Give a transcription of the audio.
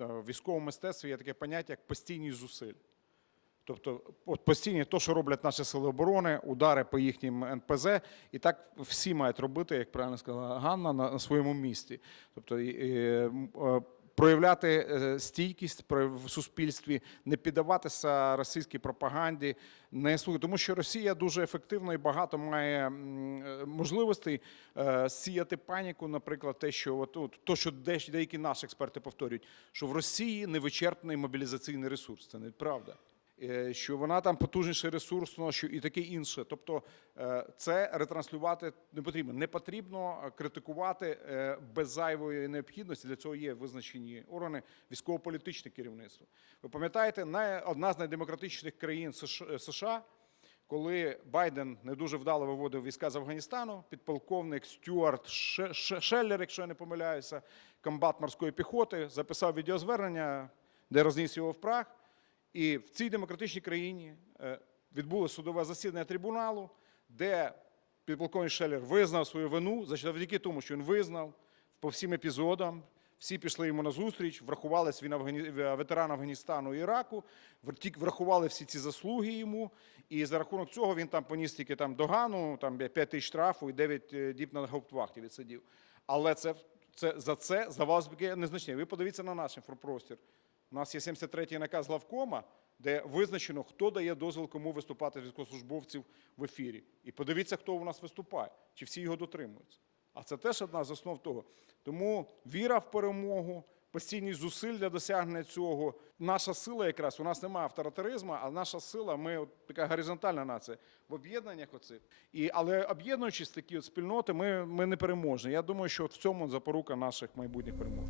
е, в військовому мистецтві є таке поняття як постійні зусиль. Тобто, от постійні то, що роблять наші сили оборони, удари по їхнім НПЗ, і так всі мають робити, як правильно сказала Ганна, на, своєму місці. Тобто е, проявляти е, стійкість в суспільстві, не піддаватися російській пропаганді, не слухати, тому що Росія дуже ефективно і багато має е, можливостей е, сіяти паніку, наприклад, те, що от, то, що деякі наші експерти повторюють, що в Росії невичерпний мобілізаційний ресурс. Це неправда. Е, Що вона там потужніший ресурсно, що і таке інше. Тобто е, це ретранслювати не потрібно. Не потрібно критикувати е, без зайвої необхідності. Для цього є визначені органи військово-політичне керівництво. Ви пам'ятаєте, одна з найдемократичніших країн США- коли Байден не дуже вдало виводив війська з Афганістану, підполковник Стюарт Ше- Ше- Шеллер, якщо я не помиляюся, комбат морської піхоти, записав відеозвернення, де розніс його в прах. І в цій демократичній країні е, відбулося судове засідання трибуналу, де підполковник Шеллер визнав свою вину завдяки тому, що він визнав по всім епізодам. Всі пішли йому на зустріч, врахувалися він Афгані... ветеран Афганістану і Іраку, врахували всі ці заслуги йому. І за рахунок цього він там поніс тільки там догану, там 5 тисяч штрафу і 9 е, діб на гауптвахті відсидів. Але це, це за це за вас незначне. Ви подивіться на наш інфопростір. У нас є 73-й наказ главкома, де визначено, хто дає дозвіл кому виступати з військовослужбовців в ефірі. І подивіться, хто у нас виступає, чи всі його дотримуються. А це теж одна з основ того. Тому віра в перемогу, постійність зусиль для досягнення цього. Наша сила якраз у нас немає авторитаризму, а наша сила, ми от така горизонтальна нація в об'єднаннях оцих. І, але об'єднуючись такі от спільноти, ми, ми не переможні. Я думаю, що в цьому запорука наших майбутніх перемог.